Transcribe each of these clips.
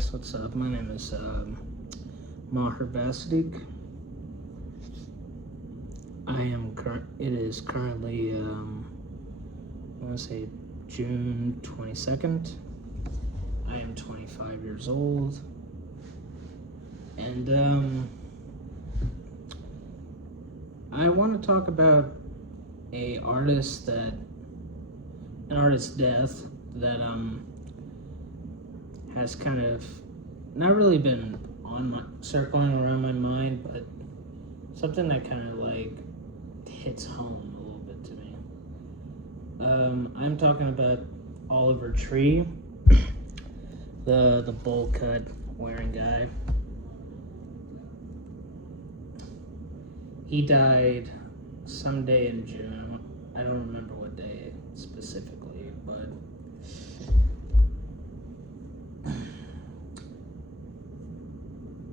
guys, what's up? My name is Maher Basidik. It is currently, I want to say June 22nd. I am 25 years old. And I want to talk about an artist's death that has kind of not really been circling around my mind, but something that kind of like hits home a little bit to me. I'm talking about Oliver Tree, the bowl cut wearing guy. He died someday in June. I don't remember what day specifically, but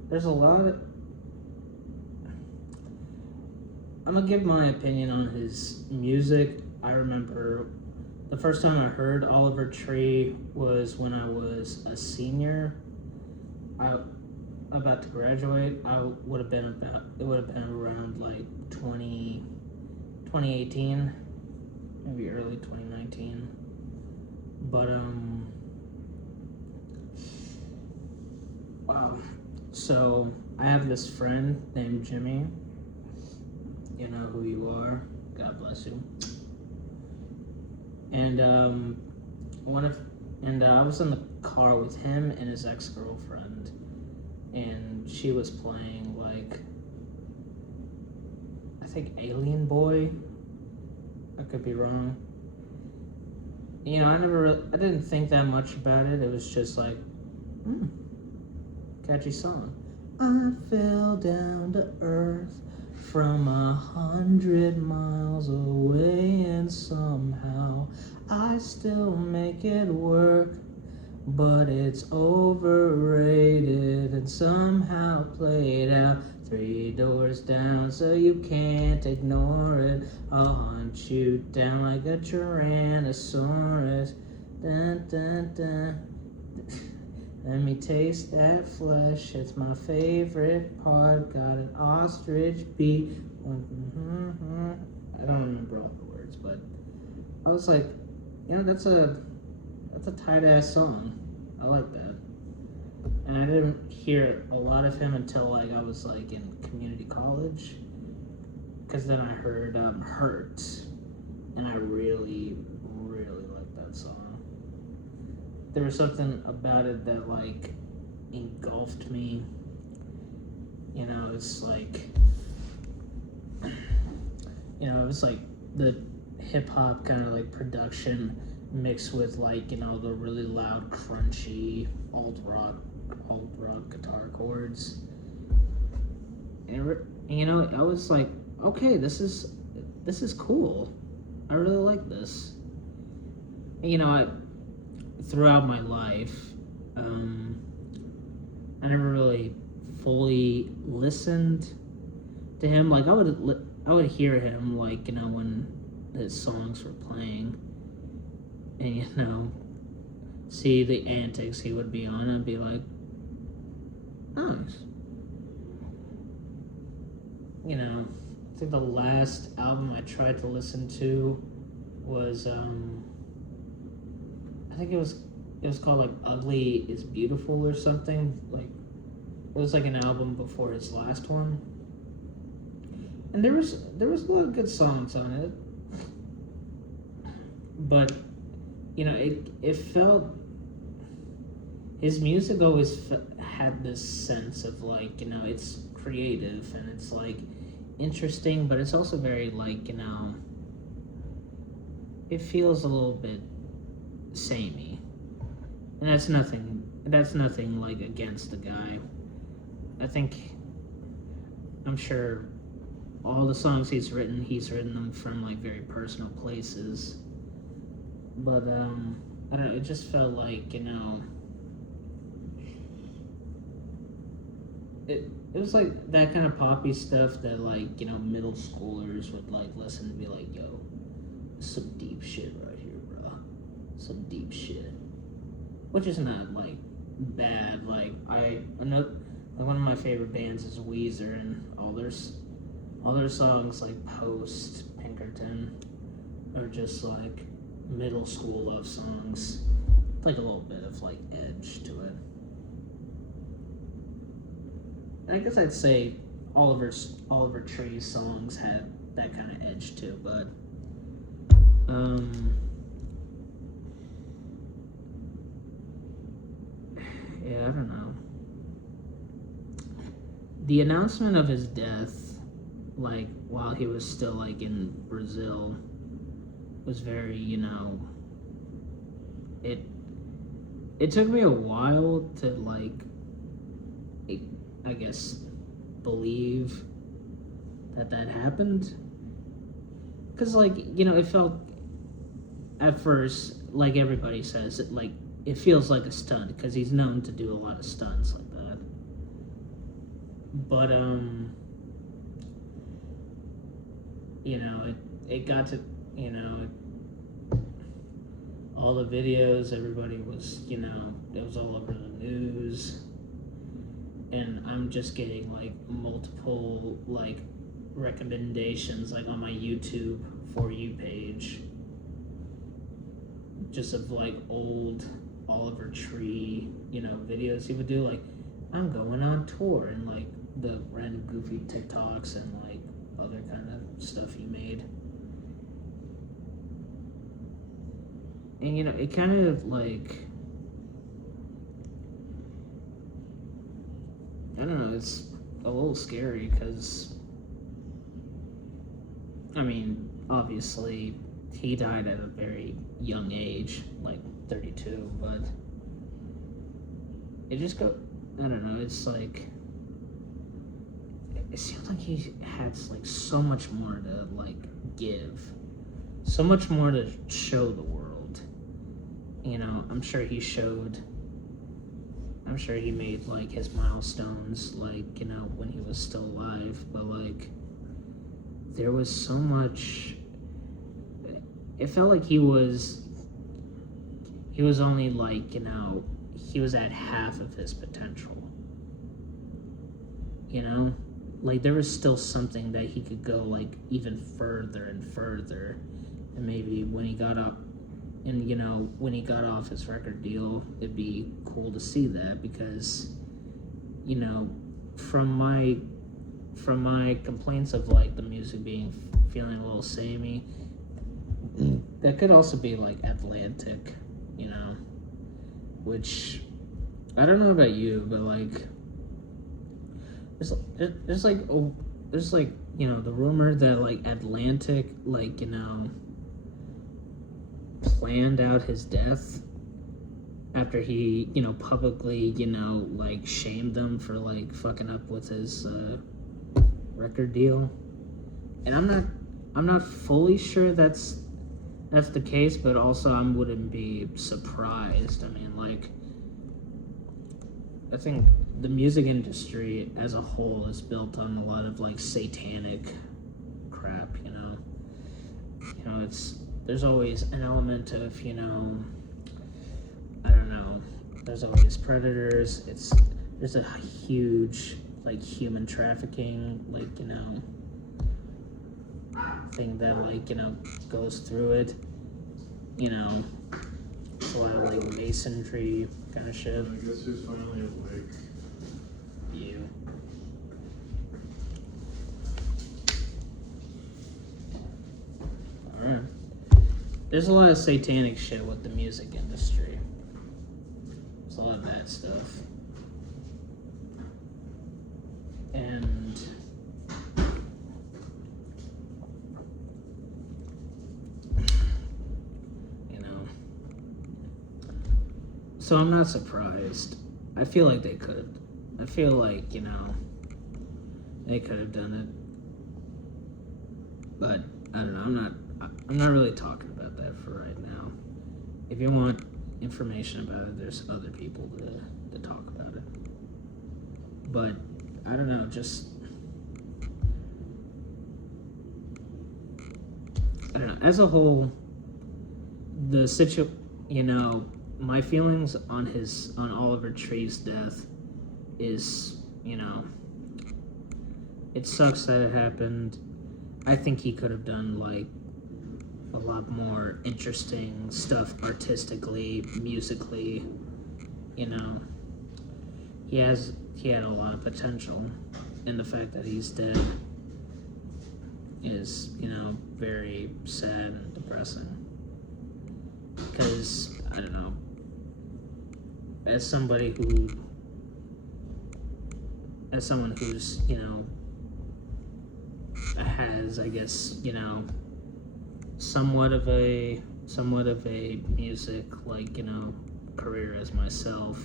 there's a lot of... I'm gonna give my opinion on his music. I remember the first time I heard Oliver Tree was when I was a senior. About to graduate. It would have been around like 2018, maybe early 2019. But wow. So I have this friend named Jimmy. You know who you are. God bless you. And I was in the car with him and his ex-girlfriend, and she was playing like, I think Alien Boy. I could be wrong. You know, I didn't think that much about it. It was just like, catchy song. I fell down to earth from 100 miles away, and somehow I still make it work, but it's overrated and somehow played out 3 doors down, so you can't ignore it. I'll hunt you down like a Tyrannosaurus. Dun, dun, dun. Let me taste that flesh, it's my favorite part. Got an ostrich beak. I don't remember all the words, but I was like, you know, that's a tight ass song. I like that. And I didn't hear a lot of him until like I was like in community college, because then I heard Hurt, and I really liked that song. There was something about it that like engulfed me. You know, it's like, you know, it was like the hip hop kind of like production mixed with like, you know, the really loud, crunchy alt rock guitar chords. And you know, I was like, okay, this is cool. I really like this. You know, throughout my life, I never really fully listened to him. Like I would hear him, like, you know, when his songs were playing, and you know, see the antics he would be on, and be like, nice. You know, I think the last album I tried to listen to was I think it was called like Ugly is Beautiful or something. Like, it was like an album before his last one, and there was a lot of good songs on it, but you know, it felt, his music always had this sense of like, you know, it's creative and it's like interesting, but it's also very like, you know, it feels a little bit samey. And that's nothing like against the guy. I'm sure all the songs he's written them from like very personal places. But I don't know, it just felt like, you know, it was like that kind of poppy stuff that like, you know, middle schoolers would like listen to, be like, yo, some deep shit right here, bro. Some deep shit. Which is not like bad. Like I know one of my favorite bands is Weezer, and all their songs like post Pinkerton are just like middle school love songs, like a little bit of like edge to it. And I guess I'd say Oliver Tree songs had that kind of edge too, but yeah, I don't know. The announcement of his death, like while he was still like in Brazil, was very, it took me a while to like, I guess, believe that happened, because like it felt at first, like everybody says, it feels like a stunt because he's known to do a lot of stunts like that. But it got to all the videos. Everybody was it was all over the news, and I'm just getting like multiple like recommendations like on my YouTube For You page, just of like old Oliver Tree videos he would do, like I'm going on tour, and like the random goofy TikToks and like other kind of stuff he made. And it kind of like, I don't know, it's a little scary because I mean, obviously he died at a very young age, like 32, but I don't know, it's like, it seems like he has like so much more to like give, so much more to show the world. I'm sure he made like his milestones like when he was still alive, but like there was so much. It felt like he was only like he was at half of his potential. Like there was still something that he could go like even further and further, and maybe when he got up and when he got off his record deal, it'd be cool to see that, because from my complaints of like the music feeling a little samey, that could also be like Atlantic, which I don't know about you, but like there's like the rumor that like Atlantic like planned out his death after he publicly like shamed them for like fucking up with his record deal. And I'm not fully sure that's the case, but also I wouldn't be surprised. I mean, like, I think the music industry as a whole is built on a lot of like satanic crap, there's always an element of, I don't know, there's always predators, there's a huge like human trafficking, like, thing that like, goes through it, it's a lot of like masonry kind of shit. I guess who's finally awake? You. Alright. There's a lot of satanic shit with the music industry. There's a lot of bad stuff. And so I'm not surprised. I feel like they could have. I feel like, they could have done it. But I don't know, I'm not really talking about that for right now. If you want information about it, there's other people to talk about it. But I don't know, just I don't know. As a whole, the my feelings on Oliver Tree's death is, it sucks that it happened. I think he could have done like a lot more interesting stuff artistically, musically. He had a lot of potential, and the fact that he's dead is, very sad and depressing. Because, I don't know, as someone who's, has, I guess, somewhat of a music, like, career as myself,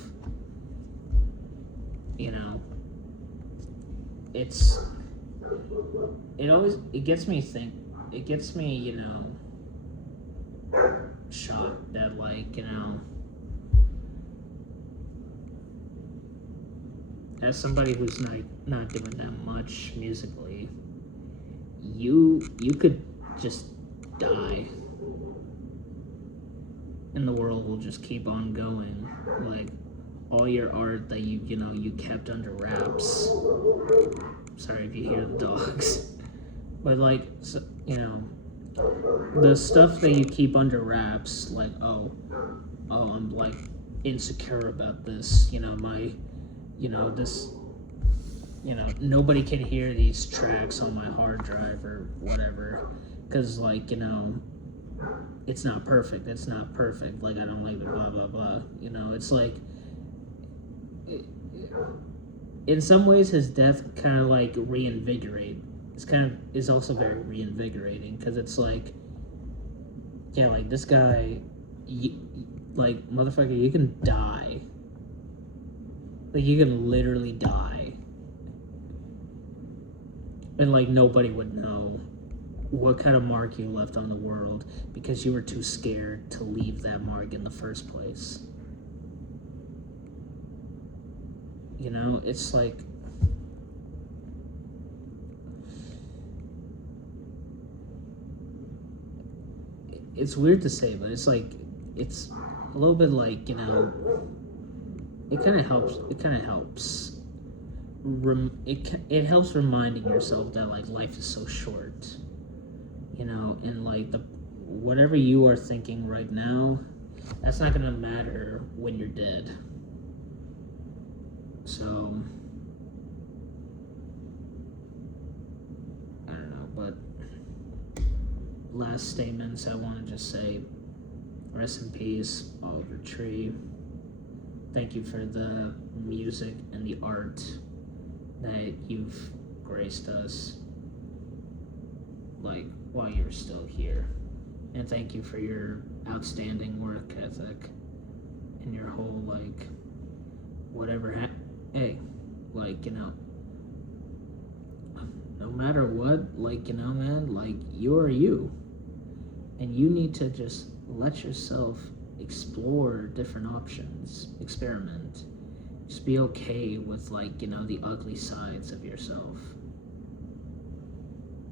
it gets me shocked that, like, as somebody who's not doing that much musically, you could just die and the world will just keep on going. Like, all your art that you kept under wraps. Sorry if you hear the dogs. But, like, so, the stuff that you keep under wraps, like, I'm, like, insecure about this, nobody can hear these tracks on my hard drive or whatever, because, like, it's not perfect, like, I don't like the blah, blah, blah, it's like, in some ways, his death kind of, like, is also very reinvigorating, because it's like, yeah, like, this guy, like, motherfucker, you can die. Like, you can literally die. And, like, nobody would know what kind of mark you left on the world because you were too scared to leave that mark in the first place. It's like, it's weird to say, but it's like, it's a little bit like, it kind of helps. It helps reminding yourself that, like, life is so short, and, like, whatever you are thinking right now, that's not gonna matter when you're dead. So, I don't know, but last statements, I want to just say, rest in peace, Oliver Tree. Thank you for the music and the art that you've graced us, like, while you're still here. And thank you for your outstanding work ethic and your whole, like, whatever hey, like, no matter what, like, man, like, you're you. And you need to just let yourself explore different options, experiment. Just be okay with, like, the ugly sides of yourself.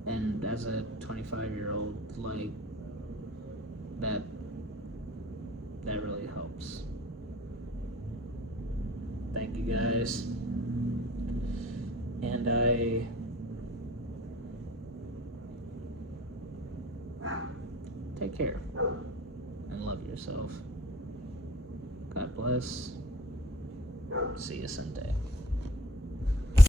And as a 25-year-old, like, that really helps. Thank you, guys. And take care and love yourself. God bless. See you someday.